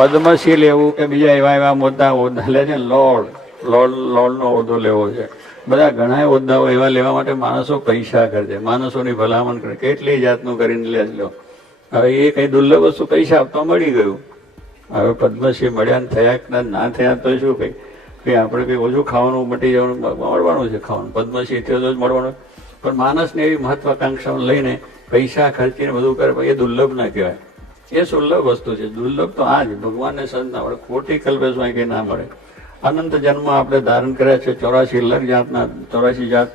પદ્મશ્રી લેવું કે બીજા એવા એવા હોદ્દા લે છે. લોર્ડનો હોદ્દો લેવો છે. બધા ઘણા હોદ્દાઓ એવા લેવા માટે માણસો પૈસા ખર્ચે, માણસોની ભલામણ કરે, કેટલી જાતનું કરીને લે લો. હવે એ કઈ દુર્લભ વસ્તુ પૈસા આપતા મળી ગયું. હવે પદ્મશ્રી મળ્યા થયા ના થયા તો શું કઈ આપણે કઈ ઓછું ખાવાનું મટી જવાનું મળવાનું છે. ખાવાનું પદ્મશ્રી થયો તો જ મળવાનું. પણ માણસને એવી મહત્વાકાંક્ષાઓ લઈને પૈસા ખર્ચીને બધું કરે, એ દુર્લભ ના કહેવાય. એ સુલભ વસ્તુ છે. દુર્લભ તો આ જ ભગવાનને સંત ના મળે, ખોટી કલ્પે શું કઈ ના મળે. અનંત જન્મ આપણે ધારણ કર્યા છે, 84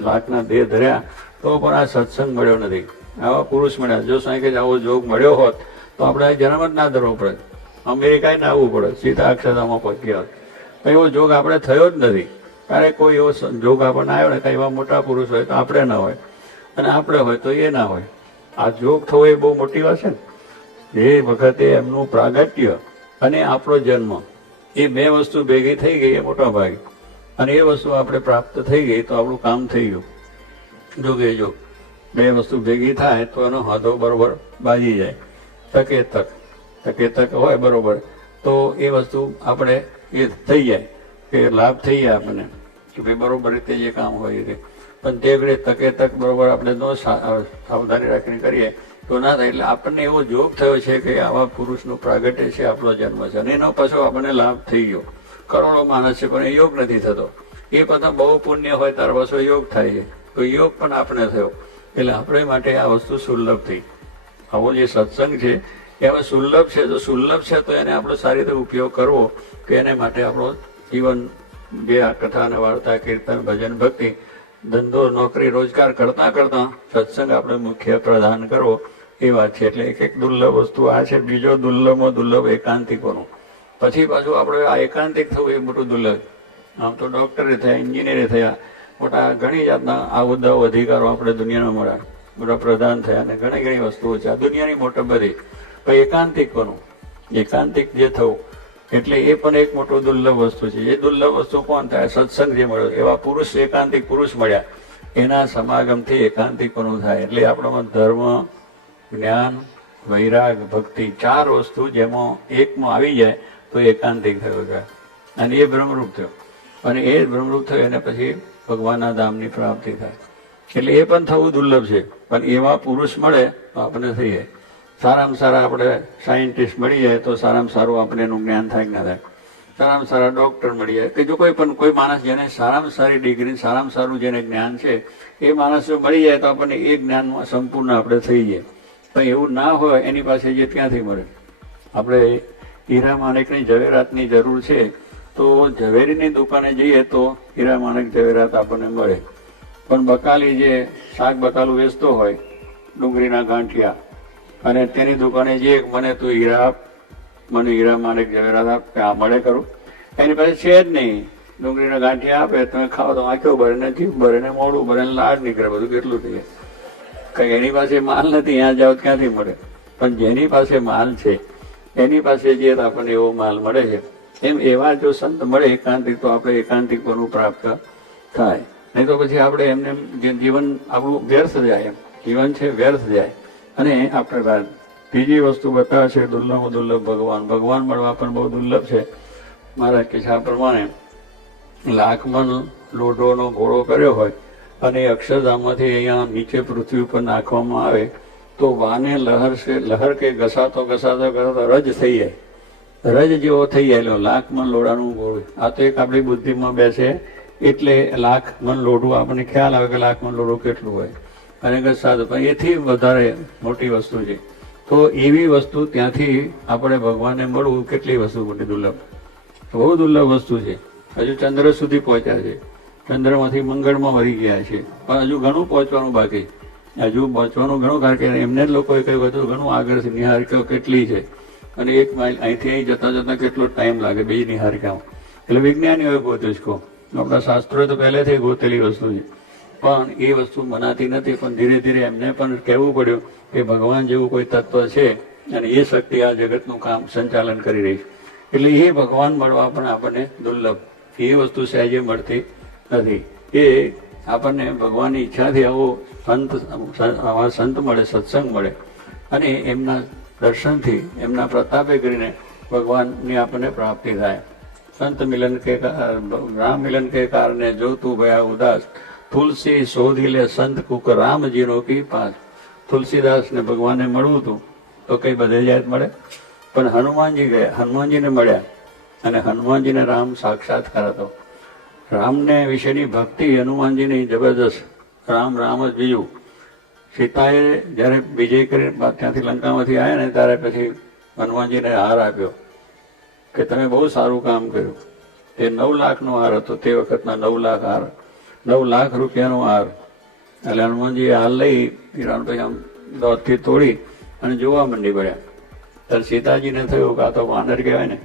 લાખના દેહ ધર્યા, તો પણ આ સત્સંગ મળ્યો નથી. આવા પુરુષ મળ્યા. જો સાંઈ કે આવો જોગ મળ્યો હોત તો આપણે જન્મ જ ના ધરવો પડે, અમેરિકાએ ના આવવું પડે, સીધા અક્ષરધામમાં પહોંચી હોત. એવો જોગ આપણે થયો જ નથી. ક્યારે કોઈ એવો જોગ આપણને આવ્યો ને, કઈ એવા મોટા પુરુષ હોય તો આપણે ના હોય, અને આપણે હોય તો એ ના હોય. આ જોગ થવો એ બહુ મોટી વાત છે ને. એ વખતે એમનું પ્રાગટ્ય અને આપણો જન્મ, એ બે વસ્તુ ભેગી થઈ ગઈ, એ મોટા ભાગે. અને એ વસ્તુ આપણે પ્રાપ્ત થઈ ગઈ તો આપણું કામ થઈ ગયું. જોગે જો બે વસ્તુ ભેગી થાય તો એનો હાથો બરોબર બાજી જાય. તકે તક હોય બરોબર તો એ વસ્તુ આપણે એ થઈ જાય કે લાભ થઈ જાય આપણને, કે ભાઈ બરોબર રીતે જે કામ હોય એ. પણ તે ઘડે તકે તક બરોબર આપણે ન સાવધાની રાખીને કરીએ તો ના થાય. એટલે આપણને એવો જોગ થયો છે કે આવા પુરુષનું પ્રાગટ્ય છે, આપણો જન્મ છે, અને એનો પાછો આપણને લાભ થઈ ગયો. કરોડો માણસ છે પણ એ યોગ નથી થતો. એ બધા બહુ પુણ્ય હોય તાર પાછો યોગ થાય છે, તો યોગ પણ આપણે થયો. એટલે આપણે માટે આ વસ્તુ સુલભ થઈ. આવો જે સત્સંગ છે એ હવે સુલભ છે. તો સુલભ છે તો એને આપણો સારી રીતે ઉપયોગ કરવો, કે એને માટે આપણો જીવન જે આ કથા અને વાર્તા, કીર્તન, ભજન, ભક્તિ, ધંધો, નોકરી, રોજગાર કરતા કરતા સત્સંગ આપણે મુખ્ય પ્રદાન કરવો, એ વાત છે. એટલે એક દુર્લભ વસ્તુ આ છે. બીજો દુર્લભમાં દુર્લભ એકાંતિકોનું. પછી પાછું આપણે આ એકાંતિક થવું એ મોટું દુર્લભ. આમ તો ડોક્ટરે થયા, એન્જિનિયરે થયા, મોટા ઘણી જાતના આ હોદ્દાઓ, અધિકારો આપણે દુનિયામાં મળ્યા, મોટા પ્રધાન થયા, અને ઘણી ઘણી વસ્તુઓ છે આ દુનિયાની મોટા બધી. પણ એકાંતિકોનું, એકાંતિક જે થવું, એટલે એ પણ એક મોટું દુર્લભ વસ્તુ છે. એ દુર્લભ વસ્તુ કોણ થાય? સત્સંગ જે મળ્યો, એવા પુરુષ, એકાંતિક પુરુષ મળ્યા, એના સમાગમથી એકાંતિકોનું થાય. એટલે આપણામાં ધર્મ, જ્ઞાન, વૈરાગ, ભક્તિ, ચાર વસ્તુ જેમાં એકમાં આવી જાય તો એકાંતિક થયો છે. અને એ બ્રહ્મરૂપ થયો. અને એ બ્રહ્મરૂપ થયો એને પછી ભગવાનના ધામની પ્રાપ્તિ થાય. એટલે એ પણ થવું દુર્લભ છે. પણ એવા પુરુષ મળે તો આપણે થઈ જાય. સારામાં સારા આપણે સાયન્ટિસ્ટ મળી જાય તો સારામાં સારું આપણે એનું જ્ઞાન થાય કે ના થાય. સારામાં સારા ડોક્ટર મળી જાય, કે જો કોઈ માણસ જેને સારામાં સારી ડિગ્રી, સારામાં સારું જેને જ્ઞાન છે, એ માણસ જો મળી જાય તો આપણને એ જ્ઞાનમાં સંપૂર્ણ આપણે થઈ જાય. પણ એવું ના હોય એની પાસે જે ક્યાંથી મળે? આપણે હીરા માણેકની ઝવેરાતની જરૂર છે તો ઝવેરીની દુકાને જઈએ તો હીરા માણેક ઝવેરાત આપણને મળે. પણ બકાલી જે શાક બકાલું વેચતો હોય, ડુંગળીના ગાંઠિયા, અને તેની દુકાને જઈએ, મને તું હીરા આપ, મને હીરા માણેક ઝવેરાત આપ, કે આ મળે કરું? એની પાસે છે જ નહીં. ડુંગળીના ગાંઠિયા આપે, તમે ખાઓ તો આંખો ભરે ને જીભ ભરે ને મોઢું ભરે ને લાડ નીકળે, બધું કેટલું થઈ જાય. કઈ એની પાસે માલ નથી, ત્યાં જાઓ ક્યાંથી મળે? પણ જેની પાસે માલ છે એની પાસે જે આપણને એવો માલ મળે છે. એમ એવા જો સંત મળે એકાંતિક, તો આપણે એકાંતિકોનું પ્રાપ્ત થાય. નહીં તો પછી આપણે એમને જીવન આપણું વ્યર્થ જાય, એમ જીવન છે વ્યર્થ જાય. અને આપણે બીજી વસ્તુ બતાવે છે દુર્લભ દુર્લભ ભગવાન મળવા પણ બહુ દુર્લભ છે. મહારાજ કે છે આ પ્રમાણે 1,00,000 મણ લોઢોનો ઘોડો કર્યો હોય અને અક્ષરધામમાંથી અહીંયા નીચે પૃથ્વી ઉપર નાખવામાં આવે તો વાને લહર કે ઘસાતો રજ થઈ જાય. રજ જેવો થઈ જાય. 1,00,000 મણ લોઢાનું ઘોડું. આ તો એક આપણી બુદ્ધિમાં બેસે એટલે 1,00,000 મણ લોઢું આપણને ખ્યાલ આવે કે 1,00,000 મણ લોઢું કેટલું હોય, અને ઘસાતો પણ એથી વધારે મોટી વસ્તુ છે. તો એવી વસ્તુ ત્યાંથી આપણે ભગવાનને મળવું કેટલી વસ્તુ મોટી દુર્લભ, બહુ દુર્લભ વસ્તુ છે. હજુ ચંદ્ર સુધી પહોંચ્યા છે, ચંદ્રમાંથી મંગળમાં વળી ગયા છે, પણ હજુ ઘણું પહોંચવાનું બાકી. હજુ પહોંચવાનું ઘણું, કારણ કે એમને જ લોકોએ કહ્યું હતું ઘણું આગળથી નિહારિકાઓ કેટલી છે, અને 1 માઇલ અહીંથી અહીં જતા કેટલો ટાઈમ લાગે બીજી નિહારિકાઓ. એટલે વિજ્ઞાનીઓએ ગોત્યું જ કહો. આપણા શાસ્ત્રોએ તો પહેલેથી ગોતેલી વસ્તુ છે, પણ એ વસ્તુ મનાતી નથી. પણ ધીરે ધીરે એમને પણ કહેવું પડ્યું કે ભગવાન જેવું કોઈ તત્વ છે અને એ શક્તિ આ જગતનું કામ સંચાલન કરી રહી છે. એટલે એ ભગવાન મળવા પણ આપણને દુર્લભ, એ વસ્તુ સહેજે મળતી નથી. એ આપણને ભગવાનની ઈચ્છાથી આવો સંત મળે, સત્સંગ મળે, અને એમના દર્શનથી, એમના પ્રતાપે કરીને ભગવાનની આપણને પ્રાપ્તિ થાય. સંત મિલન કે રામ મિલન કે કારણે જો તું ભયા ઉદાસ, તુલસી શોધી લે સંત કુક રામજીનો કી પાસ. તુલસીદાસને ભગવાનને મળવું હતું તો કઈ બધે જાય મળે, પણ હનુમાનજી ગયા, હનુમાનજીને મળ્યા, અને હનુમાનજીને રામ સાક્ષાત્કાર હતો. રામને વિશેની ભક્તિ હનુમાનજીની જબરદસ્ત. રામ રામ જ બીજું. સીતાએ જ્યારે વિજય કરી ત્યાંથી લંકામાંથી આવ્યા ને ત્યારે પછી હનુમાનજીને હાર આપ્યો કે તમે બહુ સારું કામ કર્યું. એ 9 લાખનો હાર હતો તે વખતના 9 લાખ હાર, 9 લાખ રૂપિયાનો હાર. એટલે હનુમાનજીએ હાર લઈ હિરણભાઈ આમ દોતથી તોડી અને જોવા મંડી પડ્યા. ત્યારે સીતાજીને થયું કે આ તો વાનર કહેવાય ને,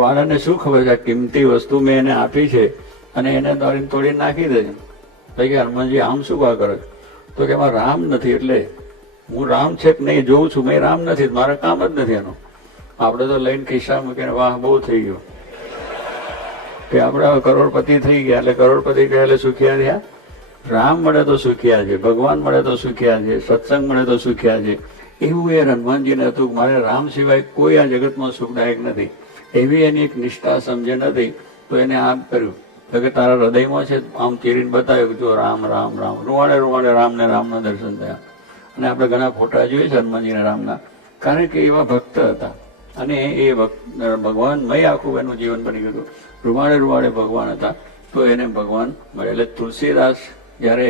વાનરને શું ખબર છે કિંમતી વસ્તુ મેં એને આપી છે અને એને દોરીને તોડીને નાખી દે છે. તો કે હનુમાનજી આમ શું કા કરે? તો કે એમાં રામ નથી, એટલે હું રામ છે કે નહીં જોઉં છું, મેં રામ નથી, મારા કામ જ નથી એનું. આપણે તો લઈને ખિસ્સા મૂકીને વાહ બહુ થઈ ગયું કે આપણે હવે કરોડપતિ થઈ ગયા. એટલે કરોડપતિ કહે એટલે સુખિયા થયા. રામ મળે તો સુખિયા છે, ભગવાન મળે તો સુખિયા છે, સત્સંગ મળે તો સુખિયા છે. એવું એ હનુમાનજીને હતું કે મારે રામ સિવાય કોઈ આ જગતમાં સુખદાયક નથી. એવી એની એક નિષ્ઠા સમજે નથી. તો એને આમ કર્યું કે તારા હૃદયમાં છે, આમ ચીરીને બતાવ્યું જો રામ રામ રામ, રૂવાડે રૂવાડે રામને રામના દર્શન થયા. અને આપણે ઘણા ફોટા જોઈએ છે હનુમાનજીના રામના, કારણ કે એવા ભક્ત હતા. અને એ ભગવાનમય આખું એનું જીવન બની ગયું. રૂવાડે રૂવાડે ભગવાન હતા, તો એને ભગવાન મળે. એટલે તુલસીદાસ જ્યારે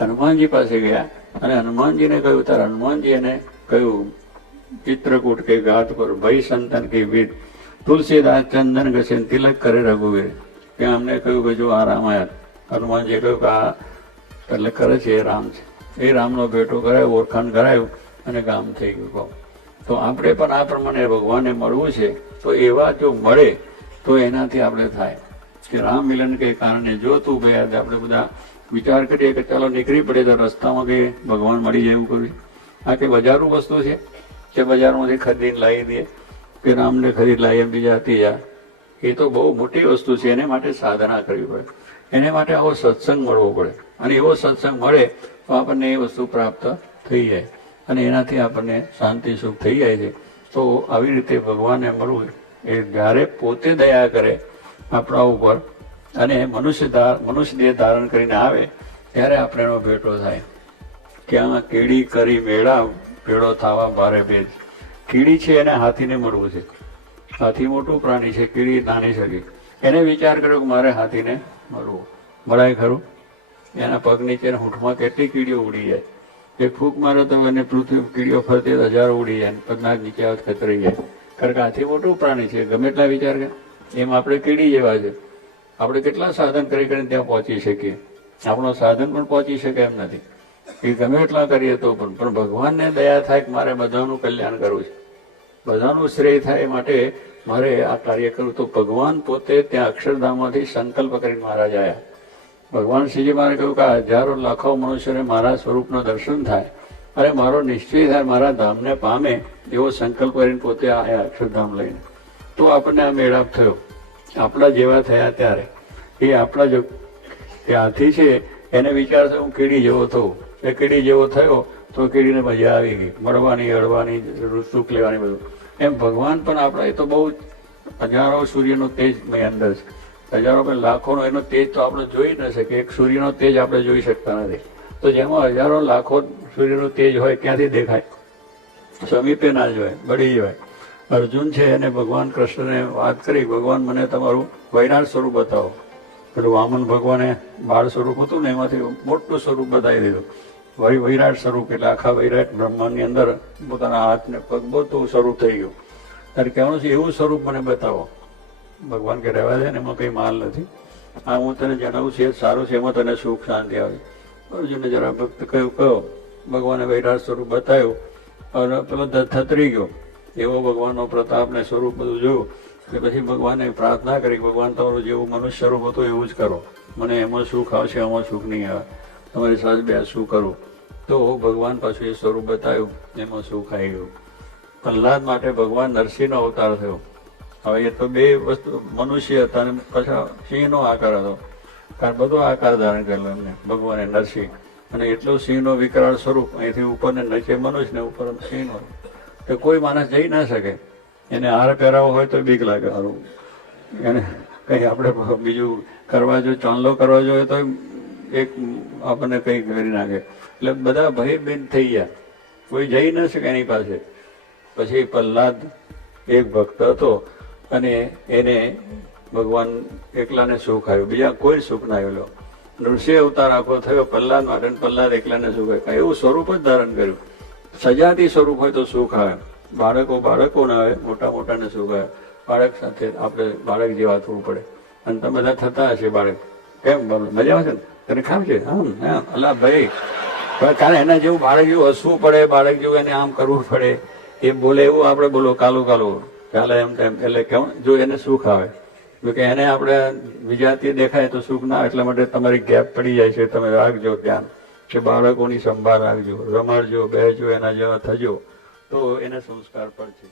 હનુમાનજી પાસે ગયા અને હનુમાનજીને કહ્યું, ત્યારે હનુમાનજી એને કહ્યું ચિત્રકૂટ કે ઘાટ પર ભય સંતન કે વીર, તુલસીદાસ ચંદન ઘસે તિલક કરે રઘુવીર. ત્યાં અમને કહ્યું કે જો આ રામાયણ. હનુમાનજીએ કહ્યું કે આ એટલે કરે છે એ રામ છે. એ રામનો ભેટો કરાયો, ઓળખાણ કરાયું અને કામ થઈ ગયું. તો આપણે પણ આ પ્રમાણે ભગવાનને મળવું છે. તો એવા જો મળે તો એનાથી આપણે થાય કે રામ મિલન કે કારણે જો તું ગયા. આપણે બધા વિચાર કરીએ કે ચાલો નીકળી પડે તો રસ્તામાં કે ભગવાન મળી જાય એવું કરવું. આ કે બજારું વસ્તુ છે કે બજારમાંથી ખરીદીને લાવી દે કે રામને ખરીદ લાવીએ બીજા ત્રીજા. એ તો બહુ મોટી વસ્તુ છે. એને માટે સાધના કરવી પડે, એને માટે આવો સત્સંગ મળવો પડે. અને એવો સત્સંગ મળે તો આપણને એ વસ્તુ પ્રાપ્ત થઈ જાય અને એનાથી આપણને શાંતિ સુખ થઈ જાય છે. તો આવી રીતે ભગવાનને મળવું એ જ્યારે પોતે દયા કરે આપણા ઉપર અને મનુષ્ય દેહ ધારણ કરીને આવે ત્યારે આપણે એનો ભેટો થાય. ક્યાં કીડી કરી મેળા ભેળો થવા ભારે ભેદ. કીડી છે એને હાથીને મળવું છે. હાથી મોટું પ્રાણી છે, કીડી નાની શકે. એને વિચાર કર્યો કે મારે હાથીને મળવું. મળાય ખરું? એના પગ નીચે હૂંઠમાં કેટલી કીડીઓ ઉડી જાય. એક ફૂંક મારે તો એને પૃથ્વી કીડીઓ ફરતી 1000 ઉડી જાય, પગના નીચે આવત ખતરી જાય. કારણ કે હાથી મોટું પ્રાણી છે, ગમે એટલા વિચાર કરે. એમ આપણે કીડી જેવા છે. આપણે કેટલા સાધન કરી કરીને ત્યાં પહોંચી શકીએ. આપણો સાધન પણ પહોંચી શકે એમ નથી. એ ગમે એટલા કરીએ તો પણ ભગવાનને દયા થાય કે મારે બધાનું કલ્યાણ કરવું છે, બધાનું શ્રેય થાય એ માટે મારે આ કાર્ય કરવું. તો ભગવાન પોતે ત્યાં અક્ષરધામમાંથી સંકલ્પ કરીને મહારાજ આવ્યા. ભગવાન શ્રીજી મારે કહ્યું કે હજારો લાખો મનુષ્યોને મારા સ્વરૂપનો દર્શન થાય અને મારો નિશ્ચય થાય, મારા ધામને પામે એવો સંકલ્પ કરીને પોતે આવ્યા અક્ષરધામ લઈને. તો આપણને આ મેળાપ થયો. આપણા જેવા થયા ત્યારે એ આપણા જો એ હાથી છે એને વિચાર થયો હું કીડી જેવો થયું. એ કીડી જેવો થયો તો કીડીને મજા આવી ગઈ, મળવાની હળવાની સુખ લેવાની બધું. એમ ભગવાન પણ આપણા એ તો બહુ હજારો સૂર્યનો તેજ મેં અંદર છે. હજારો લાખોનો એનો તેજ તો આપણે જોઈ ન શકીએ. એક સૂર્યનો તેજ આપણે જોઈ શકતા નથી. તો જેમાં હજારો લાખો સૂર્યનો તેજ હોય ક્યાંથી દેખાય? સમીપે ના જોવાય, બળી જવાય. અર્જુન છે એને ભગવાન કૃષ્ણને વાત કરી, ભગવાન મને તમારું વૈરાટ સ્વરૂપ બતાવો. પેલું વામન ભગવાને બાળ સ્વરૂપ હતું ને એમાંથી મોટું સ્વરૂપ બતાવી દીધું. વૈરાટ સ્વરૂપ એટલે આખા વૈરાટ બ્રહ્માંડની અંદર પોતાના હાથને પગ બધું સ્વરૂપ થઈ ગયું. ત્યારે કહેવાનું છે એવું સ્વરૂપ મને બતાવો. ભગવાન કે રહેવા દે ને એમાં કંઈ માલ નથી. આ હું તને જણાવું છું એ સારું છે, એમાં તને સુખ શાંતિ આવે. અર્જુને જરા ભક્ત કહ્યું ભગવાને વૈરાટ સ્વરૂપ બતાવ્યું અને પેલો થતરી ગયો. એવો ભગવાનનો પ્રતાપ ને સ્વરૂપ બધું જોયું કે પછી ભગવાને પ્રાર્થના કરી ભગવાન તમારું જેવું મનુષ્ય સ્વરૂપ હતું એવું જ કરો. મને એમાં સુખ આવશે, એમાં સુખ નહીં આવે. તમારી સાથે બે શું કરું? તો ભગવાન પાછું એ સ્વરૂપ બતાવ્યું, એમાં સુખ આવી ગયું. પ્રહલાદ માટે ભગવાન નરસિંહનો અવતાર થયો. હવે એ તો બે વસ્તુ મનુષ્ય હતા અને પાછા સિંહનો આકાર હતો. કારણ બધો આકાર ધારણ કરેલો એમને ભગવાને નરસિંહ. અને એટલો સિંહનો વિકરાળ સ્વરૂપ, અહીંથી ઉપર ને નીચે મનુષ્ય ને ઉપર સિંહનો. તો કોઈ માણસ જઈ ના શકે. એને હાર પહેરાવો હોય તો બીક લાગે હારું, એને કંઈ આપણે બીજું કરવા જોઈએ, ચાંદલો કરવા જોઈએ તો એક આપણને કંઈ કરી નાખે. એટલે બધા ભયભીત થઈ ગયા, કોઈ જઈ ન શકે એની પાસે. પછી પ્રહલાદ એક ભક્ત હતો અને એને ભગવાન એકલાને સુખ આવ્યું, બીજા કોઈ સુખ ના આવ્યું. નૃસિંહ અવતાર આખો થયો પ્રહલાદ માટે, પ્રહલાદ એકલાને સુખ આવ્યું. એવું સ્વરૂપ જ ધારણ કર્યું. સજાતી સ્વરૂપ હોય તો સુખ આવે, બાળકો ના આવે, મોટાને સુખ આવે. બાળક સાથે આપણે બાળક જેવા થવું પડે. અને તમે બધા થતા હશે બાળક, કેમ મજા આવે છે ને, તને ખાવ છે આમ અલા ભાઈ, કારણ એના જેવું બાળક જેવું હસવું પડે, બાળક જેવું એને આમ કરવું પડે. એ બોલે એવું આપણે બોલો કાલું ચાલે એમ તેમ. એટલે કેવું જો એને સુખ આવે, કે એને આપણે વિજાતી દેખાય તો સુખ ના આવે. એટલા માટે તમારી ગેપ પડી જાય છે. તમે રાખજો ધ્યાન કે બાળકોની સંભાળ રાખજો, રમાડજો, બેસજો, એના જેવા થજો તો એને સંસ્કાર પડશે.